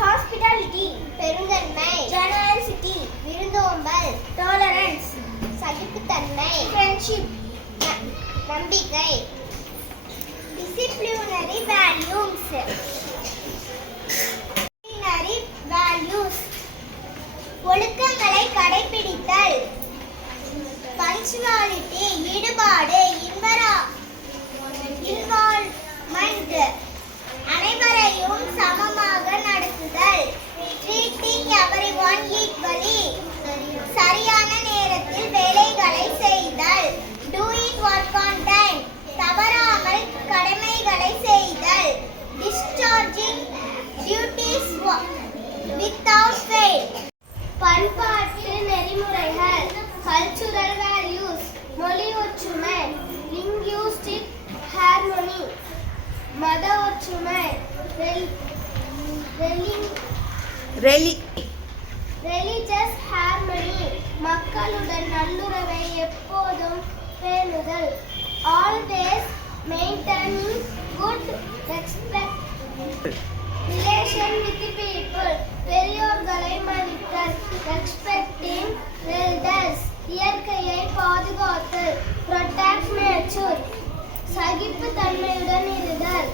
Hospitality, பெருந்தன்மை, generosity, விருந்தோம்பல், tolerance, சகிப்புத்தன்மை, friendship, நம்பிக்கை. Disciplinary values. Disciplinary values, ஒழுக்கங்களை கடைபிடித்தல். Punctuality, ஈடுபாடு, involvement, அனைவரையும் சமமாக நடத்துதல். Treating everyone equally, சரியான நேரத்தில் வேலைகளை செய்தல். Doing work on time, தவறாமல் கடமைகளை செய்தல். Discharging duties without fail. பண்பாட்டு நெறிமுறைகள். Cultural values, மொழி ஒற்றுமை, linguistic harmony, மத ஒற்றுமை, religious harmony, மக்களுடன் நல்லுறவை எப்போதும் பேணுதல். Always maintaining good respect, relation with people, பெரியோர்களை மதித்தல். Respecting elders, இயற்கையை பாதுகாத்தல். Protect nature, சகிப்பு தன்மையுடன் இருதல்.